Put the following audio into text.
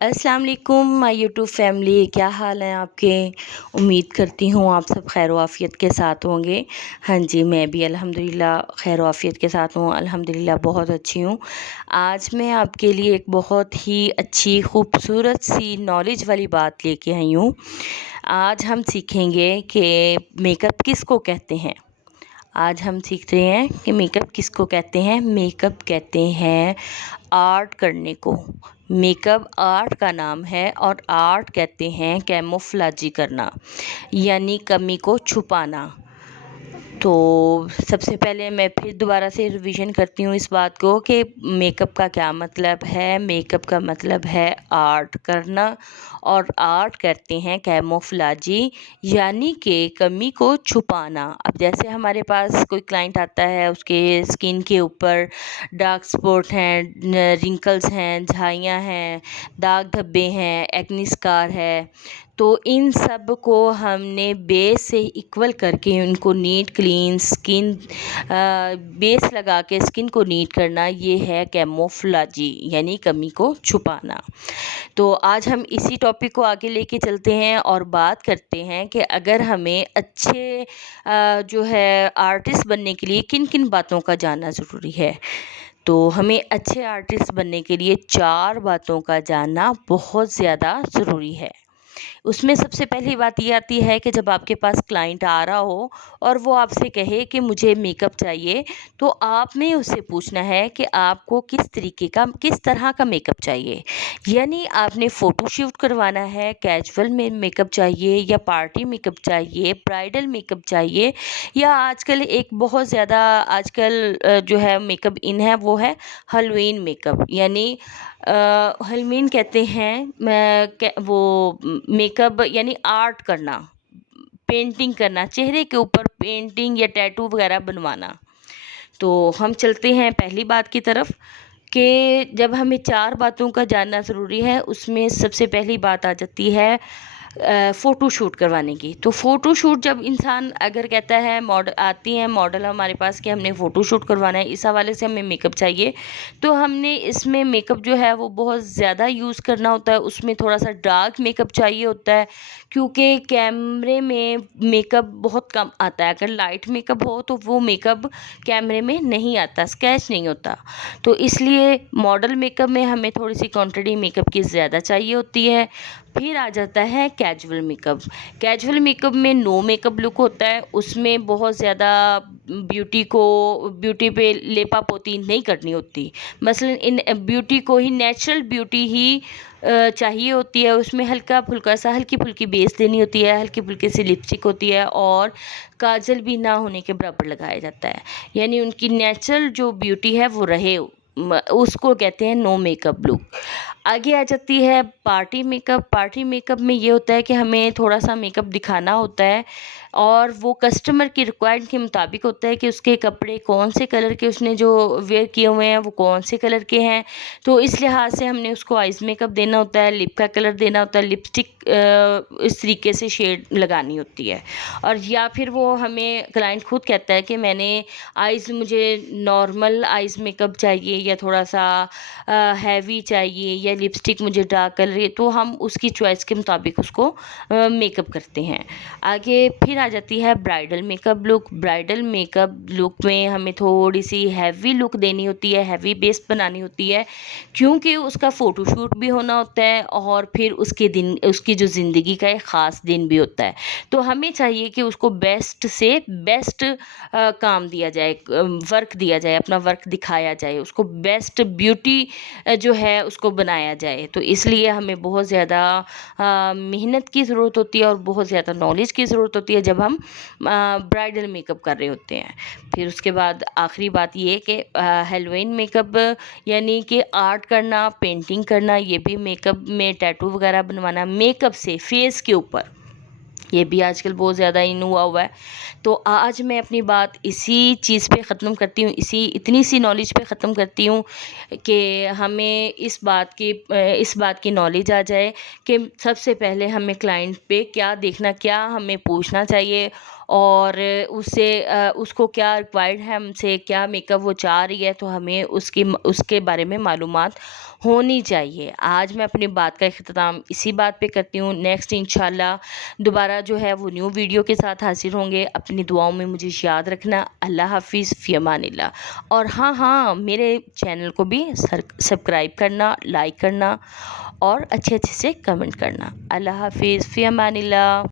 السلام علیکم مائی YouTube family, کیا حال ہیں آپ کے؟ امید کرتی ہوں آپ سب خیر و عافیت کے ساتھ ہوں گے۔ ہاں جی، میں بھی الحمدللہ خیر و عافیت کے ساتھ ہوں، الحمدللہ بہت اچھی ہوں۔ آج میں آپ کے لیے ایک بہت ہی اچھی خوبصورت سی نالج والی بات لے کے آئی ہوں۔ آج ہم سیکھیں گے کہ میک اپ کس کو کہتے ہیں۔ آج ہم سیکھ رہے ہیں کہ میک اپ کس کو کہتے ہیں۔ میک اپ کہتے ہیں آرٹ کرنے کو۔ میک اپ آرٹ کا نام ہے، اور آرٹ کہتے ہیں کیموفلاجی کرنا، یعنی کمی کو چھپانا۔ تو سب سے پہلے میں پھر دوبارہ سے ریویژن کرتی ہوں اس بات کو کہ میک اپ کا کیا مطلب ہے۔ میک اپ کا مطلب ہے آرٹ کرنا، اور آرٹ کرتے ہیں کیموفلاجی، یعنی کہ کمی کو چھپانا۔ اب جیسے ہمارے پاس کوئی کلائنٹ آتا ہے، اس کے اسکن کے اوپر ڈارک اسپاٹ ہیں، رنکلز ہیں، جھائیاں ہیں، داغ دھبے ہیں، ایکنی اسکار ہے، تو ان سب کو ہم نے بیس سے ایکول کر کے ان کو نیٹ کلین اسکن بیس لگا کے اسکن کو نیٹ کرنا، یہ ہے کیموفلاجی، یعنی کمی کو چھپانا۔ تو آج ہم اسی ٹاپک کو آگے لے کے چلتے ہیں اور بات کرتے ہیں کہ اگر ہمیں اچھے جو ہے آرٹسٹ بننے کے لیے کن کن باتوں کا جاننا ضروری ہے۔ تو ہمیں اچھے آرٹسٹ بننے کے لیے 4 باتوں کا جاننا بہت زیادہ ضروری ہے۔ اس میں سب سے پہلی بات یہ آتی ہے کہ جب آپ کے پاس کلائنٹ آ رہا ہو اور وہ آپ سے کہے کہ مجھے میک اپ چاہیے، تو آپ نے اس سے پوچھنا ہے کہ آپ کو کس طرح کا میک اپ چاہیے۔ یعنی آپ نے فوٹو شوٹ کروانا ہے، کیجول میں میک اپ چاہیے، یا پارٹی میک اپ چاہیے، برائڈل میک اپ چاہیے، یا آج کل ایک بہت زیادہ جو ہے میک اپ ان ہے، وہ ہے ہیلوئین میک اپ۔ یعنی ہیلوئین کہتے ہیں وہ میک اپ یعنی آرٹ کرنا، پینٹنگ کرنا، چہرے کے اوپر پینٹنگ یا ٹیٹو وغیرہ بنوانا۔ تو ہم چلتے ہیں پہلی بات کی طرف کہ جب ہمیں 4 باتوں کا جاننا ضروری ہے، اس میں سب سے پہلی بات آ جاتی ہے فوٹو شوٹ کروانے کی۔ تو فوٹو شوٹ جب انسان اگر کہتا ہے، آتی ہیں ماڈل ہمارے پاس کہ ہم نے فوٹو شوٹ کروانا ہے، اس حوالے سے ہمیں میک اپ چاہیے، تو ہم نے اس میں میک اپ جو ہے وہ بہت زیادہ یوز کرنا ہوتا ہے۔ اس میں تھوڑا سا ڈارک میک اپ چاہیے ہوتا ہے، کیونکہ کیمرے میں میک اپ بہت کم آتا ہے۔ اگر لائٹ میک اپ ہو تو وہ میک اپ کیمرے میں نہیں آتا، اسکیچ نہیں ہوتا۔ تو اس لیے ماڈل میک اپ میں ہمیں تھوڑی سی کوانٹٹی میک اپ کی زیادہ چاہیے ہوتی ہے۔ پھر آ جاتا ہے casual makeup. Casual makeup میں نو میک اپ لک ہوتا ہے، اس میں بہت زیادہ بیوٹی پہ لیپا پوتی نہیں کرنی ہوتی۔ مثلا ان بیوٹی کو ہی نیچرل بیوٹی ہی چاہیے ہوتی ہے۔ اس میں ہلکا پھلکا سا ہلکی پھلکی بیس دینی ہوتی ہے، ہلکی پھلکی سی لپسٹک ہوتی ہے، اور کاجل بھی نہ ہونے کے برابر لگایا جاتا ہے، یعنی ان کی نیچرل جو بیوٹی ہے وہ رہے، اس کو کہتے ہیں نو میک اپ لک۔ آگے آ جاتی ہے party make up. Party make up میں یہ ہوتا ہے کہ ہمیں تھوڑا سا میک اپ دکھانا ہوتا ہے، اور وہ کسٹمر کی ریکوائرمنٹ کے مطابق ہوتا ہے کہ اس کے کپڑے کون سے کلر کے اس نے جو ویئر کیے ہوئے ہیں وہ کون سے کلر کے ہیں۔ تو اس لحاظ سے ہم نے اس کو آئز میک اپ دینا ہوتا ہے، لپ کا کلر دینا ہوتا ہے، لپسٹک اس طریقے سے شیڈ لگانی ہوتی ہے۔ اور یا پھر وہ ہمیں کلائنٹ خود کہتا ہے کہ میں نے مجھے نارمل آئز میک اپ چاہیے، یا تھوڑا سا ہیوی چاہیے، یا لپسٹک مجھے ڈارک کلر ہے، تو ہم اس کی چوائس کے مطابق اس کو میک اپ کرتے ہیں۔ آگے پھر آ جاتی ہے برائڈل میک اپ لک۔ برائڈل میک اپ لک میں ہمیں تھوڑی سی ہیوی لک دینی ہوتی ہے، ہیوی بیس بنانی ہوتی ہے، کیونکہ اس کا فوٹو شوٹ بھی ہونا ہوتا ہے، اور پھر اس کی جو زندگی کا ایک خاص دن بھی ہوتا ہے۔ تو ہمیں چاہیے کہ اس کو بیسٹ سے بیسٹ کام دیا جائے، ورک دیا جائے، اپنا ورک دکھایا جائے، اس کو بیسٹ بیوٹی جو ہے اس کو بنایا جائے۔ تو اس لیے ہمیں بہت زیادہ محنت کی ضرورت ہوتی ہے، اور بہت زیادہ نالج کی ضرورت ہوتی ہے جب ہم برائڈل میک اپ کر رہے ہوتے ہیں۔ پھر اس کے بعد آخری بات یہ کہ ہیلوئین میک اپ یعنی کہ آرٹ کرنا، پینٹنگ کرنا، یہ بھی میک اپ میں ٹیٹو وغیرہ بنوانا میک اپ سے فیس کے اوپر، یہ بھی آج کل بہت زیادہ ان ہوا ہے۔ تو آج میں اپنی بات اسی چیز پہ ختم کرتی ہوں، اتنی سی نالج پہ ختم کرتی ہوں کہ ہمیں اس بات کی نالج آ جائے کہ سب سے پہلے ہمیں کلائنٹ پہ کیا دیکھنا، کیا ہمیں پوچھنا چاہیے، اور اس کو کیا ریکوائرڈ ہے ہم سے، کیا میک اپ وہ چاہ رہی ہے، تو ہمیں اس کے بارے میں معلومات ہونی چاہیے۔ آج میں اپنی بات کا اختتام اسی بات پہ کرتی ہوں۔ نیکسٹ انشاءاللہ دوبارہ جو ہے وہ نیو ویڈیو کے ساتھ حاضر ہوں گے۔ اپنی دعاؤں میں مجھے یاد رکھنا۔ اللہ حافظ، فی امان اللہ۔ اور ہاں میرے چینل کو بھی سبسکرائب کرنا، لائک کرنا اور اچھے سے کمنٹ کرنا۔ اللہ حافظ، فی امان اللہ۔